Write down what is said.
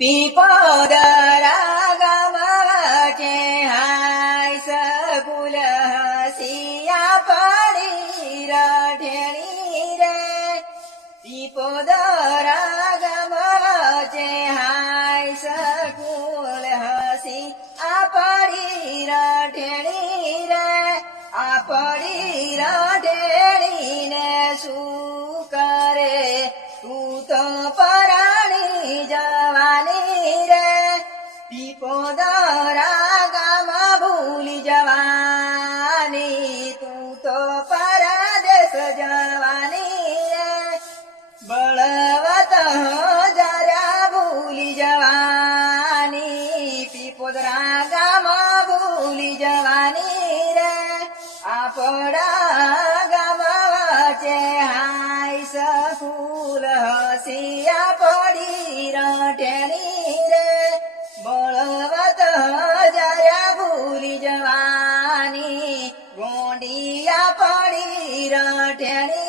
પીપોદરા ગામમાં છે હાય સકુલ હસિયા પડી રઢેણી રે પીપોદરા ગામમાં છે હાય સકુલ હસી આ પડી રઢેણી રે આ પડી રઢેણી ને શું કરે તું તો પરાણી જવાની રે પીપોદરા ગામમાં ભૂલી જવાની તું તો પરદેશ જવાની રે બળવત જરા ભૂલી જવાની પીપોદરા ગામમાં ભૂલી જવાની રે આપણા ગામમાં છે હાય સકુલ હસિયા પડી રઢેણી રે બળવત જરા ભૂલી જવાની ગોંડિયા પડી રઢેણી